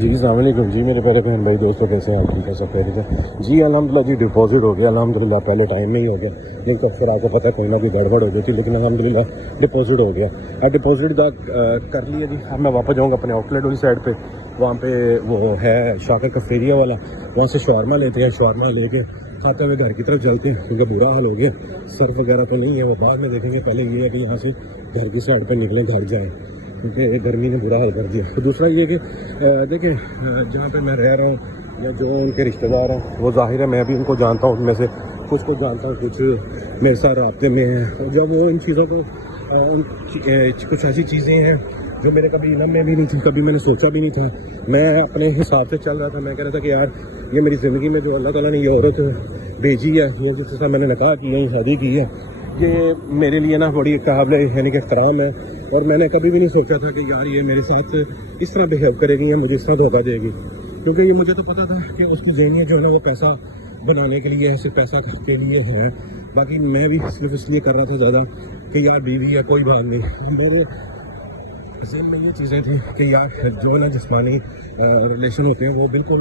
जी अस्सलाम वालेकुम जी मेरे प्यारे बहन भाई दोस्तों, कैसे हैं आप? ठीक है, सब खैरियत है जी अल्हम्दुलिल्लाह जी। डिपॉजिट हो गया अल्हम्दुलिल्लाह, पहले टाइम नहीं हो गया नहीं तो फिर आपको पता है कोई ना कोई गड़बड़ हो जाती, लेकिन अल्हम्दुलिल्लाह डिपॉजिट हो गया। डिपॉजिट कर लिया जी। अब मैं वापस जाऊँगा अपने आउटलेट वाली साइड पे, वहाँ पे वो है शाकर कफेरिया वाला, वहाँ से शवारमा लेते हैं। शवारमा लेके खाते हुए घर की तरफ चलते हैं क्योंकि बुरा हाल हो गया। सर्फ वगैरह तो नहीं है, वो बाद में देखेंगे। पहले ये है कि यहाँ से घर की साइड पर निकलें, घर जाएँ, क्योंकि गर्मी ने बुरा हाल कर दिया। तो दूसरा ये कि देखिए जहाँ पे मैं रह रहा हूँ या जो उनके रिश्तेदार हैं वो ज़ाहिर है मैं भी उनको जानता हूँ, उनमें से कुछ को जानता हूँ, कुछ मेरे साथ राब्ते में हैं। और जब वो इन चीज़ों को कुछ ऐसी चीज़ें हैं जो मेरे कभी इलम में भी नहीं थी, कभी मैंने सोचा भी नहीं था। मैं अपने हिसाब से चल रहा था। मैं कह रहा था कि यार ये मेरी ज़िंदगी में जो अल्लाह ताला ने ये औरत भेजी है, ये जिसके साथ मैंने निकाह की है, शादी की है, ये मेरे लिए ना बड़ी काबिल यानी कि एहतराम है। और मैंने कभी भी नहीं सोचा था कि यार ये मेरे साथ इस तरह बिहेव करेगी या मुझे इस तरह धोखा देगी, क्योंकि ये मुझे तो पता था कि उसकी ज़हनियत जो है ना वो पैसा बनाने के लिए है, सिर्फ पैसा के लिए है। बाकी मैं भी सिर्फ इसलिए कर रहा था ज़्यादा कि यार बीवी है, कोई बात नहीं। मेरे ज़हन में ये चीज़ें थी कि यार जो है ना जिस्मानी रिलेशन होते हैं वो बिल्कुल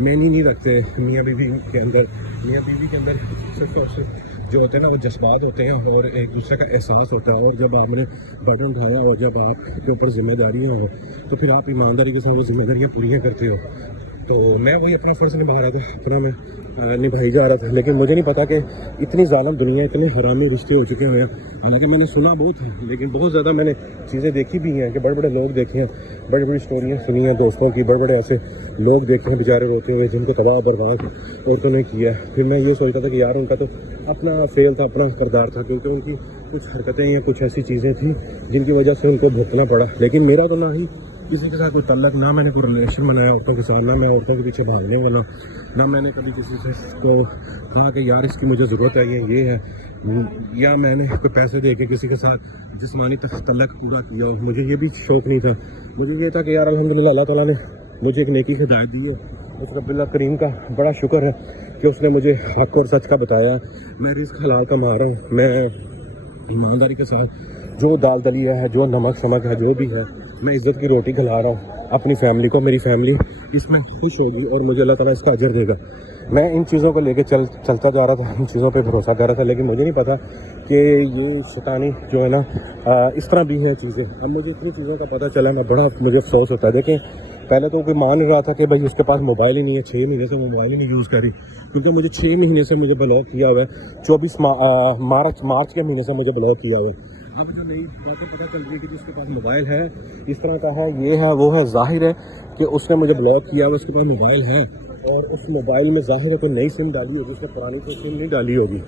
मैनी नहीं रखते मियाँ बीवी के अंदर। मियाँ बीवी के अंदर सिर्फ और सिर्फ जो होते हैं ना वो जज्बात होते हैं और एक दूसरे का एहसास होता है। और जब आपने बर्डन उठाया और जब आपके ऊपर जिम्मेदारियाँ हो तो फिर आप ईमानदारी के साथ वो जिम्मेदारियाँ पूरी करते हो। तो मैं वही अपना फ़र्ज़ निभा रहा था, अपना मैं निभाई जा रहा था। लेकिन मुझे नहीं पता कि इतनी ज़ालिम दुनिया, इतने हरामी रिश्ते हो चुके हैं। हालांकि मैंने सुना बहुत है, लेकिन बहुत ज़्यादा मैंने चीज़ें देखी भी हैं कि बड़े बड़े लोग देखे हैं, बड़ी बड़ी स्टोरियाँ सुनी हैं दोस्तों की, बड़े बड़े ऐसे लोग देखे हैं बेचारे रोते हुए जिनको तबाह बर्बाद औरतों ने किया। फिर मैं ये सोचता था कि यार उनका तो अपना फेल था, अपना किरदार था, क्योंकि उनकी कुछ हरकतें या कुछ ऐसी चीज़ें थी जिनकी वजह से उनको भुगतना पड़ा। लेकिन मेरा तो ना ही किसी के साथ कोई तल्लक, ना मैंने कोई रिलेशन बनाया औरतों के साथ, ना मैं औरतों के पीछे भागने वाला, ना मैंने कभी किसी से तो कहा कि यार इसकी मुझे ज़रूरत है, ये है, या मैंने कोई पैसे दे के किसी के साथ जिस्मानी तल्लक पूरा किया हो। मुझे ये भी शौक़ नहीं था। मुझे ये था कि यार अल्हम्दुलिल्लाह अल्लाह ताला ने मुझे एक नेकी की हिदायत दी है। उस रब्बिल करीम का बड़ा शुक्र है कि उसने मुझे हक़ और सच का बताया। मैं रिज़्क़ हलाल कमा रहा हूँ, मैं ईमानदारी के साथ जो दाल दलिया है, जो नमक समक है, जो भी है, मैं इज़्ज़त की रोटी खिला रहा हूँ अपनी फैमिली को। मेरी फैमिली इसमें खुश होगी और मुझे अल्लाह ताला इसका अजर देगा। मैं इन चीज़ों को लेके चलता जा रहा था, इन चीज़ों पे भरोसा कर रहा था, लेकिन मुझे नहीं पता कि ये शैतानी जो है ना इस तरह भी है चीज़ें। अब मुझे इतनी चीज़ों का पता चला ना, बड़ा मुझे अफसोस होता है। देखें पहले तो कोई मान रहा था कि भाई उसके पास मोबाइल ही नहीं है, 6 महीने से मोबाइल ही नहीं यूज़ करी, क्योंकि मुझे 6 महीने से मुझे ब्लॉक किया हुआ है। 24 मार्च के महीने से मुझे ब्लॉक किया हुआ है। अब जो नई बातें पता चल रही है कि जिसके पास मोबाइल है, इस तरह का है, ये है, वो है, ज़ाहिर है कि उसने मुझे ब्लॉक किया हुआ, उसके पास मोबाइल है और उस मोबाइल में ज़ाहिर है कोई नई सिम डाली होगी, उसने पुरानी कोई सिम नहीं डाली होगी।